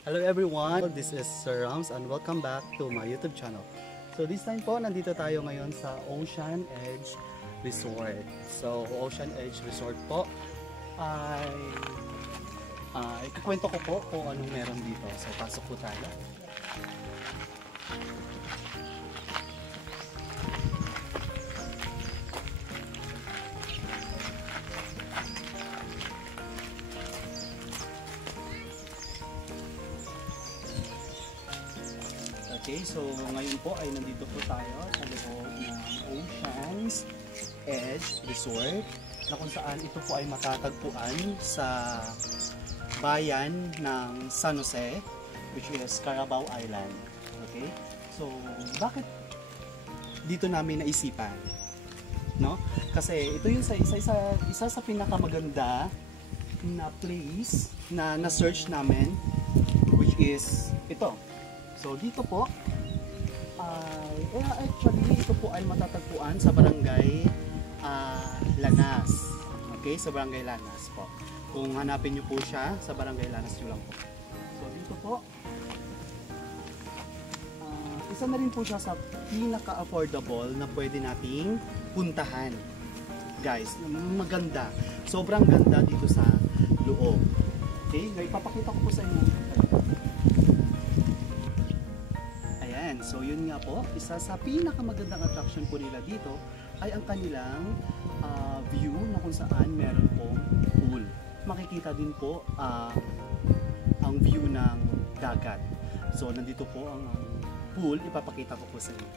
Hello everyone, this is Sir Rams and welcome back to my YouTube channel. So this time po, nandito tayo ngayon sa Ocean Edge Resort. So Ocean Edge Resort po ay ikukwento ko po kung anong meron dito. So pasok po tayo. Okay, so ngayon po ay nandito po tayo sa loob ng Ocean's Edge Resort na kung saan ito po ay matatagpuan sa bayan ng San Jose, which is Carabao Island. Okay, so bakit dito namin naisipan? No? Kasi ito yung isa sa pinakamaganda na place na na-search namin, which is ito. So dito po, actually ito po ay matatagpuan sa barangay Lanas. Okay, sa barangay Lanas po. Kung hanapin nyo po siya, sa barangay Lanas nyo lang po. So dito po, isa na rin po siya sa pinaka-affordable na pwede nating puntahan. Guys, maganda. Sobrang ganda dito sa loob. Okay, ngayon papakita ko po sa inyo. So yun nga po, isa sa pinakamagandang attraction po nila dito ay ang kanilang view na kung saan meron pong pool. Makikita din po ang view ng dagat. So nandito po ang pool, ipapakita ko po sa inyo.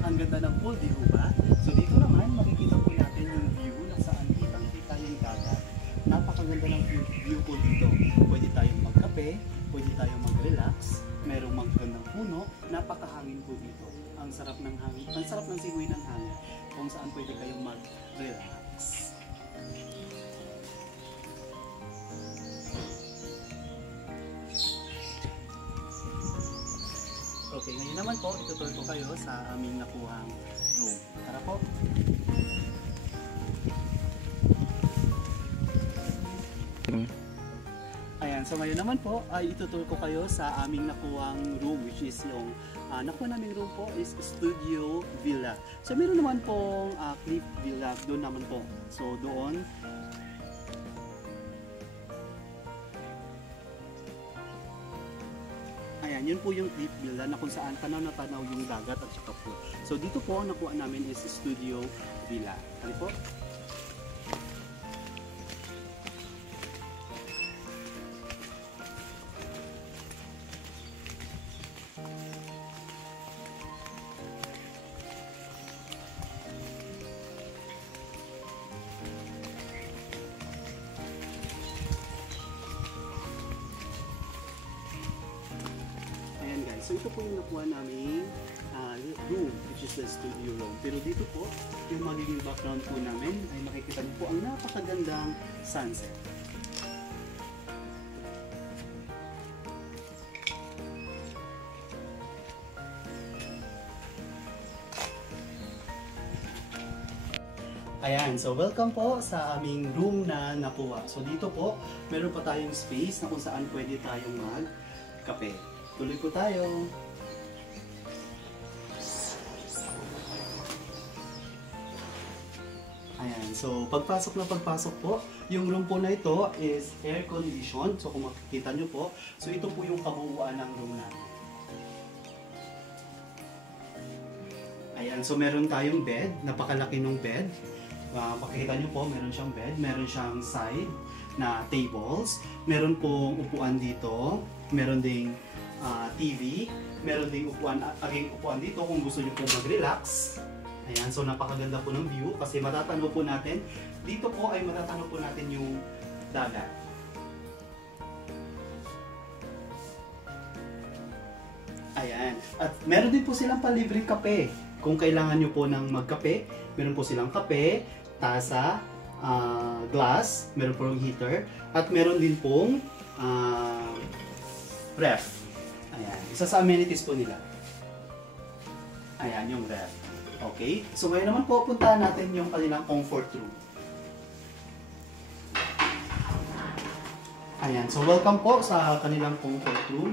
Ang ganda ng pool, di ba? So dito naman, makikita po natin yung view na saan kitang-kita yung dagat. Napakaganda ng view po dito. Pwede tayong magkape, pwede tayong mag-relax, merong magandang puno, napakahangin po dito. Ang sarap ng hangin, ang sarap ng simoy ng hangin kung saan pwede kayong mag-relax. Okay, ngayon naman po, itutur ko kayo sa aming nakuhang room. Tara po! Ayan, so ngayon naman po ay itutur ko kayo sa aming nakuhang room, which is yung nakuha naming room po is Studio Villa. So meron naman pong Cliff Villa doon naman po. So doon, ayan, yun po yung Cliff Villa na kung saan tanaw na tanaw yung dagat at saka po. So dito po ang nakuha namin is Studio Villa. Ano po? So ito po yung nakuha namin room, which is the studio room. Pero dito po, yung magiging background po namin ay makikita niyo po ang napakagandang sunset. Ayan, so welcome po sa aming room na nakuha. So dito po, meron pa tayong space na kung saan pwede tayong mag-kape. Tuloy po tayo. Ayan, so pagpasok po, yung room po na ito is air conditioned. So kung makikita nyo po, so ito po yung kabuuan ng room natin. Ayan, so meron tayong bed, napakalaki ng bed. Makikita nyo po, meron siyang bed, meron siyang side. na tables. Meron pong upuan dito. Meron ding TV. Meron ding upuan dito kung gusto niyo po mag-relax. Ayan, so napakaganda po ng view kasi matatanaw po natin. Dito po ay matatanaw po natin yung dagat. Ayan. At meron din po silang palibreng kape. Kung kailangan nyo po ng magkape, meron po silang kape, tasa, glass, meron po yung heater, at meron din pong ref. Ayan. Isa sa amenities po nila. Ayan, yung ref. Okay? So ngayon naman po, puntahan natin yung kanilang comfort room. Ayan. So welcome po sa kanilang comfort room.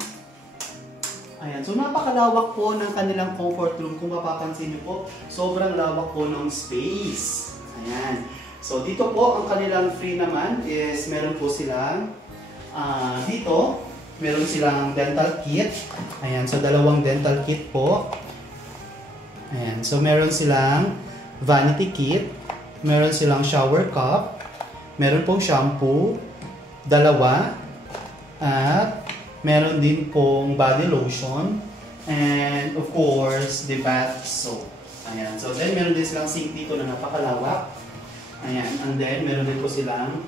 Ayan, so napakalawak po ng kanilang comfort room. Kung mapapansin niyo po, sobrang lawak po ng space. Ayan. So dito po, ang kanilang free naman is meron po silang dito, meron silang dental kit. Ayan, so dalawang dental kit po. Ayan, so meron silang vanity kit. Meron silang shower cup. Meron pong shampoo, dalawa. At meron din pong body lotion, and of course, the bath soap. Ayan. So then, meron din silang sink dito na napakalawak. Ayan. And then, meron din po silang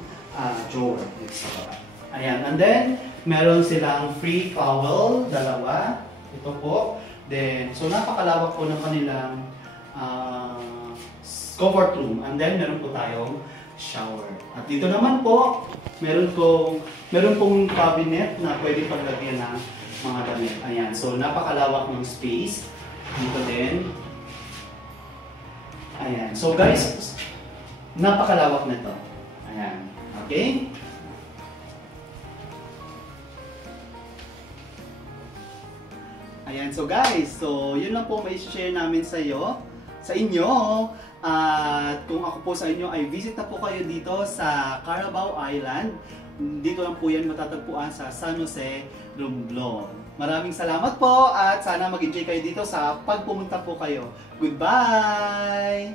drawer dito sa baba. Ayan. And then, meron silang free towel, dalawa. Ito po. Then, so napakalawak po ng kanilang comfort room. And then, meron po tayong shower. At dito naman po, meron pong cabinet na pwede paglagyan ng mga damit. Ayan. So, napakalawak ng space. Dito din. Ayan. So, guys, napakalawak na to. Ayan. Okay? Ayan. So, guys, so, yun lang po may share namin sa inyo. At kung ako po sa inyo ay visit na po kayo dito sa Carabao Island. Dito lang po yan matatagpuan sa San Jose, Romblon. Maraming salamat po at sana mag-enjoy kayo dito sa pagpumunta po kayo. Goodbye!